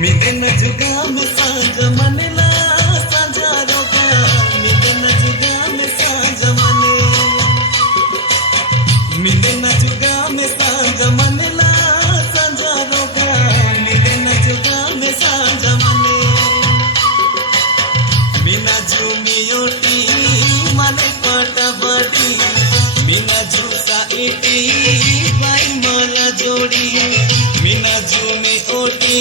मिलन जुगा में सांझ मनला सांझा रोगा मिलन जुगा में सांझ मने मिलन जुगा में सांझ मनला सांझा रोगा मिलन जुगा में सांझ मने मीना जुमियोटी मने पटा बड़ी मीना जुसा इटी बाई मला जोड़ी मीना जुमी ओटी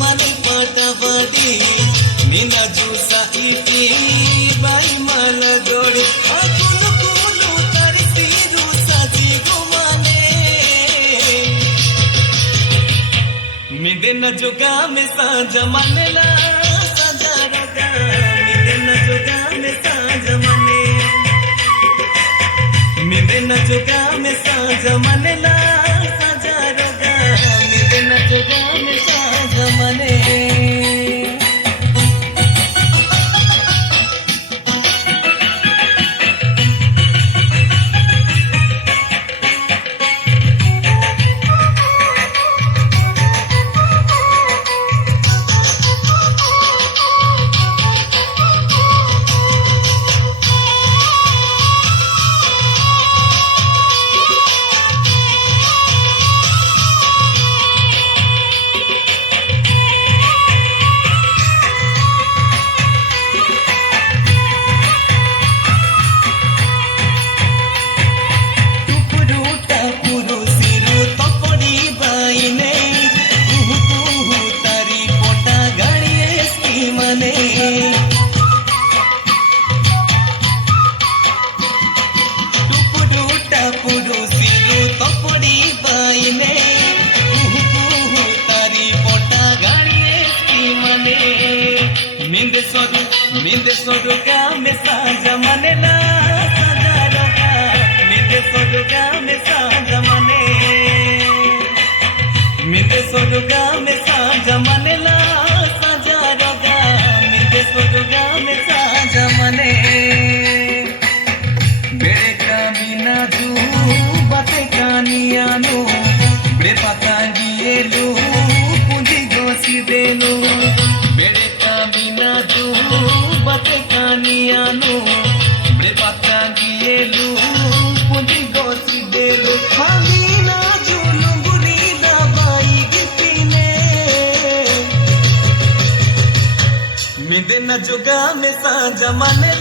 मने पटबड़ी मीना जूसा इटी बाई मल जोड़ी अकुल कुलू तरसी रूसा जी गुमाने मिदन जुगा में सांझ मनला सांझा रगा मिदन जुगा में सांझ मने मिदन जुगा में सांझ मनला सांझा रगा मिदन जुगा में सांझ मने मिंदे सोडुगा में सांझ मनला सांझा रोगा मिंदे सोडुगा में सांझ मने मिंदे सोडुगा में सांझ मनला सांझा रोगा मिंदे सोडुगा में सांझ मने बेड़े का बिना जू बाते कानियानो बेड़े पतांगी एलू पुंजी गोसी देलू बेड़े का बिना जू बाते कानियानो बेड़े पतांगी एलू पुंजी गोसी देलू हमीना जूलू बुरीदा बाई गितीने मिदन जुगा में सांझ मनला